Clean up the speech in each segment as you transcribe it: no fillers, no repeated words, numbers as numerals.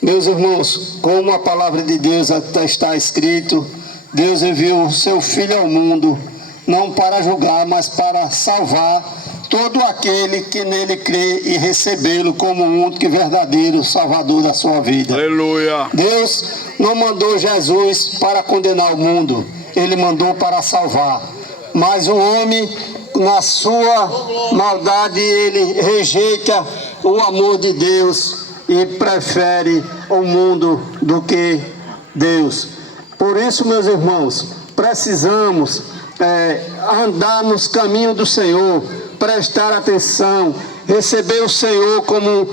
Meus irmãos, como a palavra de Deus está escrito, Deus enviou o seu Filho ao mundo, não para julgar, mas para salvar todo aquele que nele crê e recebê-lo como o único e verdadeiro Salvador da sua vida. Aleluia! Deus não mandou Jesus para condenar o mundo, Ele mandou para salvar. Mas o homem, na sua maldade, ele rejeita o amor de Deus e prefere o mundo do que Deus. Por isso, meus irmãos, precisamos andar nos caminhos do Senhor, prestar atenção, receber o Senhor como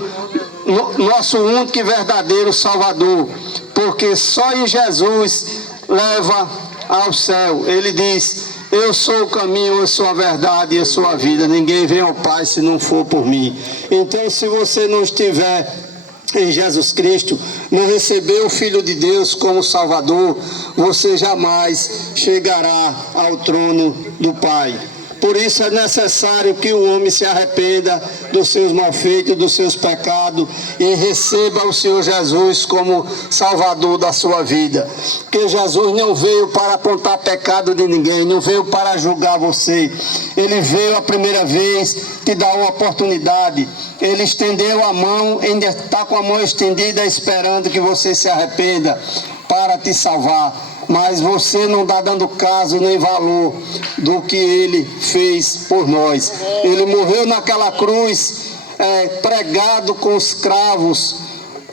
nosso único e verdadeiro Salvador, porque só em Jesus leva ao céu. Ele diz: eu sou o caminho, eu sou a verdade e eu sou a vida. Ninguém vem ao Pai se não for por mim. Então, se você não estiver em Jesus Cristo, não receber o Filho de Deus como Salvador, você jamais chegará ao trono do Pai. Por isso é necessário que o homem se arrependa dos seus malfeitos, dos seus pecados e receba o Senhor Jesus como Salvador da sua vida. Porque Jesus não veio para apontar pecado de ninguém, não veio para julgar você. Ele veio a primeira vez te dar uma oportunidade. Ele estendeu a mão, ainda está com a mão estendida esperando que você se arrependa para te salvar. Mas você não está dando caso nem valor do que Ele fez por nós. Ele morreu naquela cruz, pregado com os cravos,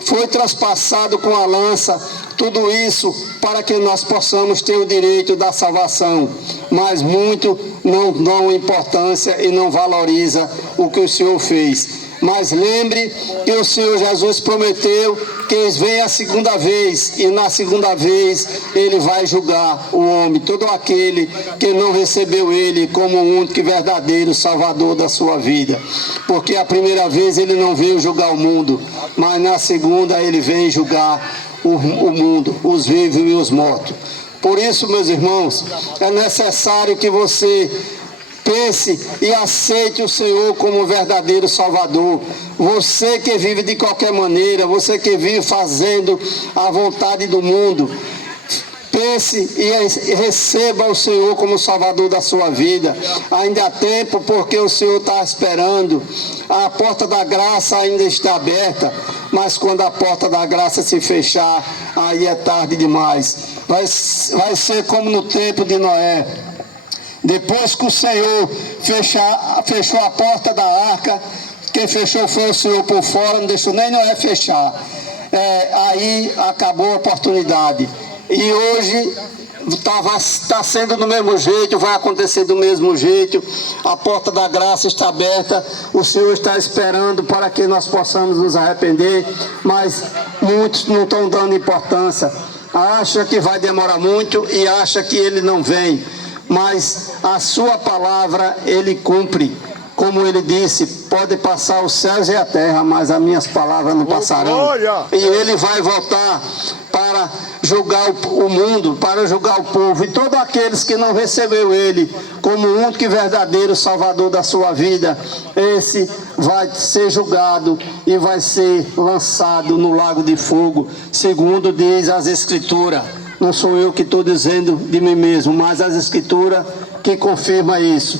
foi traspassado com a lança, tudo isso para que nós possamos ter o direito da salvação. Mas muito não dão importância e não valoriza o que o Senhor fez. Mas lembre que o Senhor Jesus prometeu que vem a segunda vez, e na segunda vez Ele vai julgar o homem, todo aquele que não recebeu Ele como o único e verdadeiro Salvador da sua vida. Porque a primeira vez Ele não veio julgar o mundo, mas na segunda Ele veio julgar o mundo, os vivos e os mortos. Por isso, meus irmãos, é necessário que você pense e aceite o Senhor como verdadeiro Salvador. Você que vive de qualquer maneira, você que vive fazendo a vontade do mundo, pense e receba o Senhor como Salvador da sua vida. Ainda há tempo, porque o Senhor está esperando. A porta da graça ainda está aberta, mas quando a porta da graça se fechar, aí é tarde demais. Vai ser como no tempo de Noé. Depois que o Senhor fechou a porta da arca, quem fechou foi o Senhor por fora, não deixou nem Noé fechar. Aí acabou a oportunidade. E hoje está sendo do mesmo jeito, vai acontecer do mesmo jeito. A porta da graça está aberta, o Senhor está esperando para que nós possamos nos arrepender, mas muitos não estão dando importância. Acha que vai demorar muito e acha que Ele não vem. Mas a sua palavra Ele cumpre, como Ele disse: pode passar os céus e a terra, mas as minhas palavras não passarão. E Ele vai voltar para julgar o mundo, para julgar o povo, e todos aqueles que não recebeu Ele como o único e verdadeiro Salvador da sua vida, esse vai ser julgado e vai ser lançado no lago de fogo, segundo diz as Escrituras. Não sou eu que estou dizendo de mim mesmo, mas as Escrituras que confirma isso.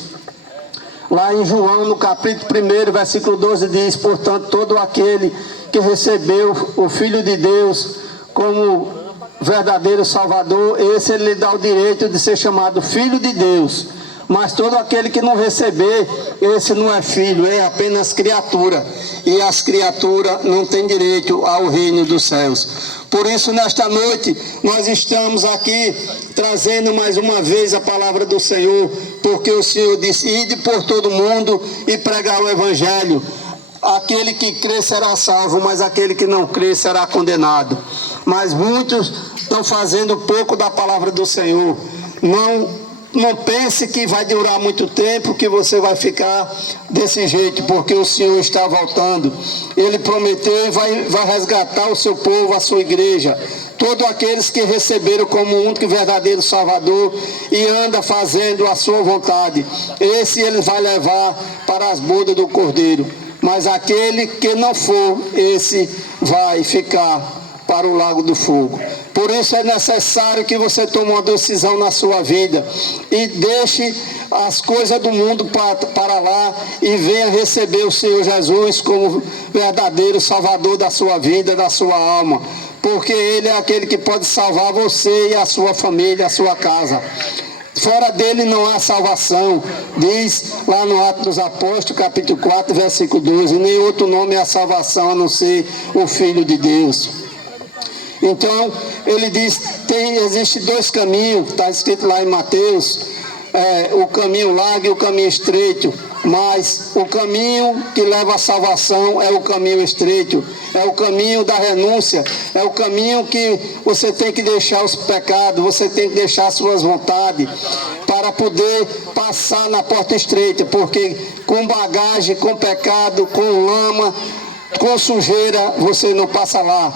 Lá em João, no capítulo 1, versículo 12, diz: portanto, todo aquele que recebeu o Filho de Deus como verdadeiro Salvador, esse Ele lhe dá o direito de ser chamado Filho de Deus. Mas todo aquele que não receber, esse não é filho, é apenas criatura. E as criaturas não têm direito ao reino dos céus. Por isso, nesta noite, nós estamos aqui trazendo mais uma vez a palavra do Senhor, porque o Senhor disse: ide por todo mundo e pregar o Evangelho. Aquele que crê será salvo, mas aquele que não crê será condenado. Mas muitos estão fazendo pouco da palavra do Senhor. Não pense que vai durar muito tempo, que você vai ficar desse jeito, porque o Senhor está voltando. Ele prometeu e vai resgatar o seu povo, a sua igreja. Todos aqueles que receberam como único e verdadeiro Salvador e anda fazendo a sua vontade. Esse Ele vai levar para as bodas do Cordeiro. mas aquele que não for, esse vai ficar para o lago do fogo. Por isso é necessário que você tome uma decisão na sua vida e deixe as coisas do mundo para lá e venha receber o Senhor Jesus como verdadeiro Salvador da sua vida, da sua alma, porque Ele é aquele que pode salvar você e a sua família, a sua casa. Fora dele não há salvação, diz lá no Atos dos Apóstolos, capítulo 4, versículo 12, nem outro nome é a salvação a não ser o Filho de Deus. Então, ele diz, existe dois caminhos, está escrito lá em Mateus, o caminho largo e o caminho estreito, mas o caminho que leva à salvação é o caminho estreito, é o caminho da renúncia, é o caminho que você tem que deixar os pecados, você tem que deixar as suas vontades, para poder passar na porta estreita, porque com bagagem, com pecado, com lama, com sujeira, você não passa lá.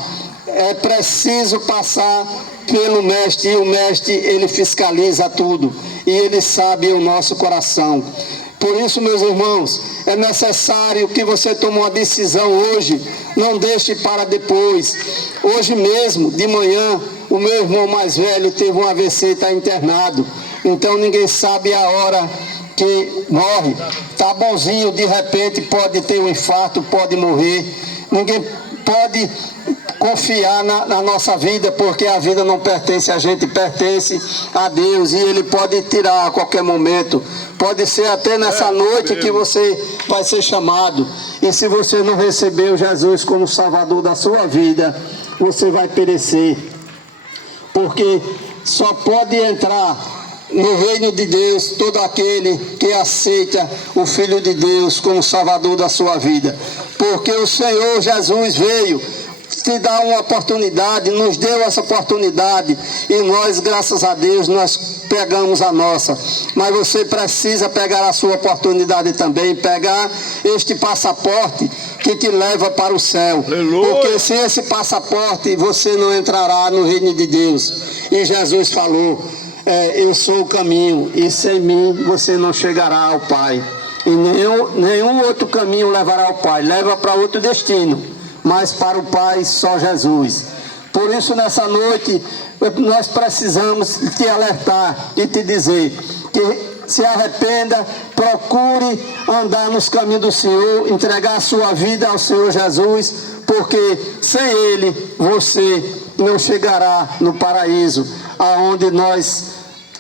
É preciso passar pelo mestre, e o mestre, ele fiscaliza tudo, e ele sabe o nosso coração. Por isso, meus irmãos, é necessário que você tome uma decisão hoje, não deixe para depois. Hoje mesmo, de manhã, o meu irmão mais velho teve um AVC e está internado, então ninguém sabe a hora que morre. Está bonzinho, de repente pode ter um infarto, pode morrer, ninguém pode confiar na nossa vida, porque a vida não pertence a gente, pertence a Deus, e Ele pode tirar a qualquer momento, pode ser até nessa noite que você vai ser chamado, e se você não recebeu Jesus como Salvador da sua vida, você vai perecer, porque só pode entrar no reino de Deus todo aquele que aceita o Filho de Deus como Salvador da sua vida, porque o Senhor Jesus veio te dar uma oportunidade, nos deu essa oportunidade, e nós, graças a Deus, nós pegamos a nossa, mas você precisa pegar a sua oportunidade também, pegar este passaporte que te leva para o céu. Aleluia. Porque sem esse passaporte você não entrará no reino de Deus, e Jesus falou, eu sou o caminho, e sem mim você não chegará ao Pai, e nenhum outro caminho levará ao Pai, leva para outro destino, mas para o Pai só Jesus. Por isso, nessa noite, nós precisamos te alertar e te dizer que se arrependa, procure andar nos caminhos do Senhor, entregar a sua vida ao Senhor Jesus, porque sem Ele você não chegará no paraíso, aonde nós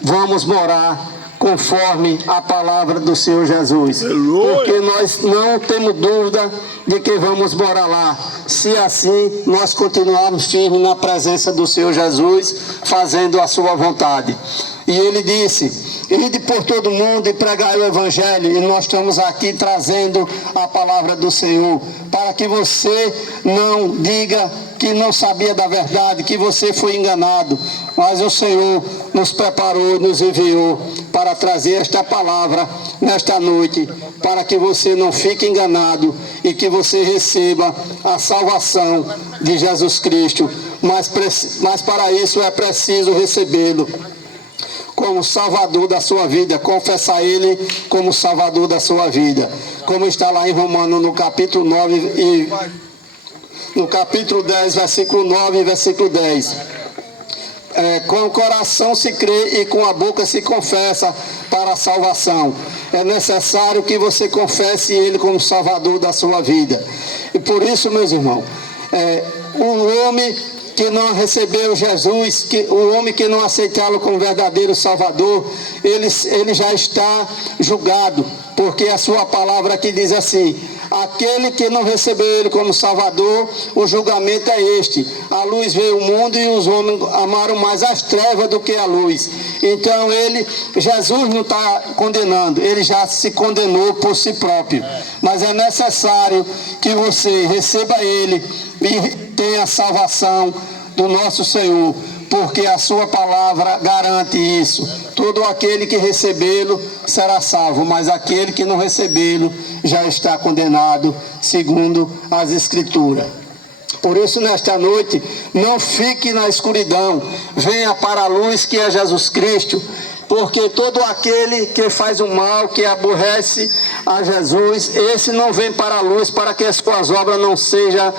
vamos morar, conforme a palavra do Senhor Jesus. Porque nós não temos dúvida de que vamos morar lá, se assim nós continuarmos firmes na presença do Senhor Jesus, fazendo a sua vontade. E ele disse, ide por todo mundo e pregai o Evangelho, e nós estamos aqui trazendo a palavra do Senhor, para que você não diga que não sabia da verdade, que você foi enganado, mas o Senhor nos preparou, nos enviou para trazer esta palavra nesta noite, para que você não fique enganado e que você receba a salvação de Jesus Cristo, mas para isso é preciso recebê-lo como Salvador da sua vida, confessar Ele como Salvador da sua vida, como está lá em Romanos no capítulo 9 e no capítulo 10, versículo 9 e versículo 10. Com o coração se crê e com a boca se confessa para a salvação. É necessário que você confesse Ele como Salvador da sua vida. E por isso, meus irmãos, o homem que não recebeu Jesus, o homem que não aceitá-lo como verdadeiro Salvador, ele já está julgado, porque a sua palavra aqui diz assim: aquele que não recebeu Ele como Salvador, o julgamento é este: a luz veio ao mundo e os homens amaram mais as trevas do que a luz. Então Jesus não está condenando, Ele já se condenou por si próprio. Mas é necessário que você receba Ele e tenha a salvação do nosso Senhor, porque a sua palavra garante isso. Todo aquele que recebê-lo será salvo, mas aquele que não recebê-lo já está condenado, segundo as Escrituras. Por isso, nesta noite, não fique na escuridão, venha para a luz que é Jesus Cristo, porque todo aquele que faz o mal, que aborrece a Jesus, esse não vem para a luz, para que as suas obras não sejam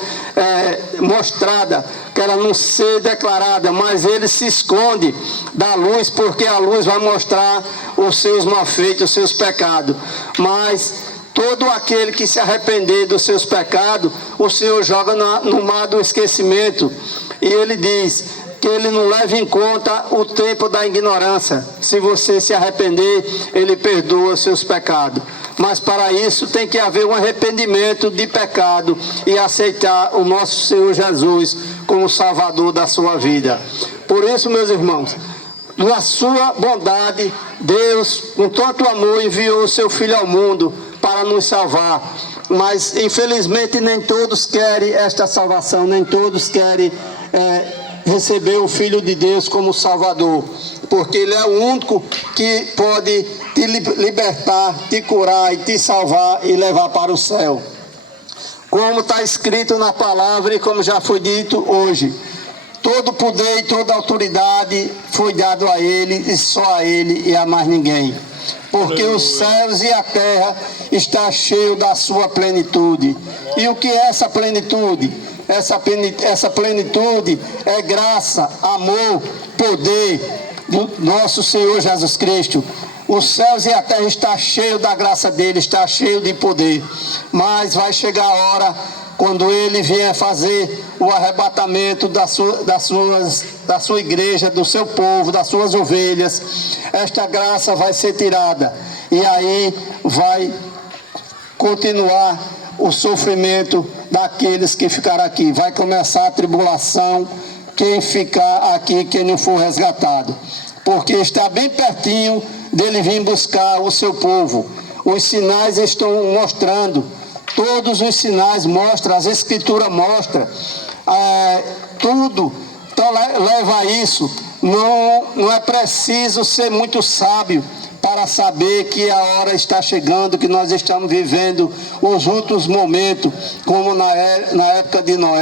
mostradas, que ela não seja declarada, mas ele se esconde da luz, porque a luz vai mostrar os seus malfeitos, os seus pecados. Mas todo aquele que se arrepender dos seus pecados, o Senhor joga no mar do esquecimento. E ele diz que ele não leva em conta o tempo da ignorância. Se você se arrepender, ele perdoa os seus pecados. Mas para isso tem que haver um arrependimento de pecado e aceitar o nosso Senhor Jesus como Salvador da sua vida. Por isso, meus irmãos, na sua bondade, Deus, com tanto amor, enviou o seu Filho ao mundo para nos salvar. Mas, infelizmente, nem todos querem esta salvação, nem todos querem receber o Filho de Deus como Salvador, porque Ele é o único que pode te libertar, te curar e te salvar e levar para o céu. Como está escrito na palavra e como já foi dito hoje, todo poder e toda autoridade foi dado a Ele e só a Ele e a mais ninguém. Porque os céus e a terra está cheio da sua plenitude. E o que é essa plenitude? Essa plenitude é graça, amor, poder do nosso Senhor Jesus Cristo. Os céus e a terra está cheio da graça dele, está cheio de poder. Mas vai chegar a hora quando ele vier fazer o arrebatamento da sua igreja, do seu povo, das suas ovelhas. Esta graça vai ser tirada e aí vai continuar o sofrimento daqueles que ficaram aqui. Vai começar a tribulação, quem ficar aqui, quem não for resgatado. Porque está bem pertinho dele vir buscar o seu povo. Os sinais estão mostrando, todos os sinais mostram, as escrituras mostram, tudo. Então leva a isso. Não é preciso ser muito sábio para saber que a hora está chegando, que nós estamos vivendo os últimos momentos, como na época de Noé.